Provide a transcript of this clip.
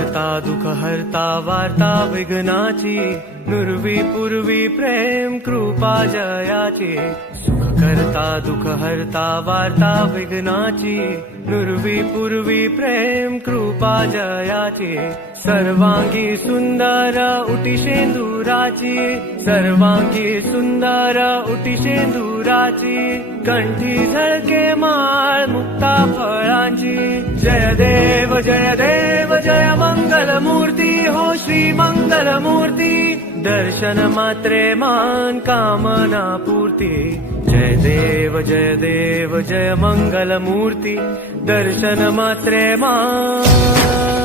करता दुःख हरता वार्ता विघ्नाची, नुरवी पूर्वी प्रेम कृपा जयाची। सुख करता दुःख हरता वार्ता विघ्नाची, नुरवी पूर्वी प्रेम कृपा जयाची। सर्वांगी सुंदर उटी शेंदुराची, सर्वांगी सुंदर उटी शेंदुराची। कंठी झळके माळ मुक्ता फळांची। जय देव जय मंगल मूर्ती हो श्री मंगल मूर्ती। दर्शन मात्रे मान कामना पूर्ती। जय देव जय मंगल मूर्ती। दर्शन मात्रे मान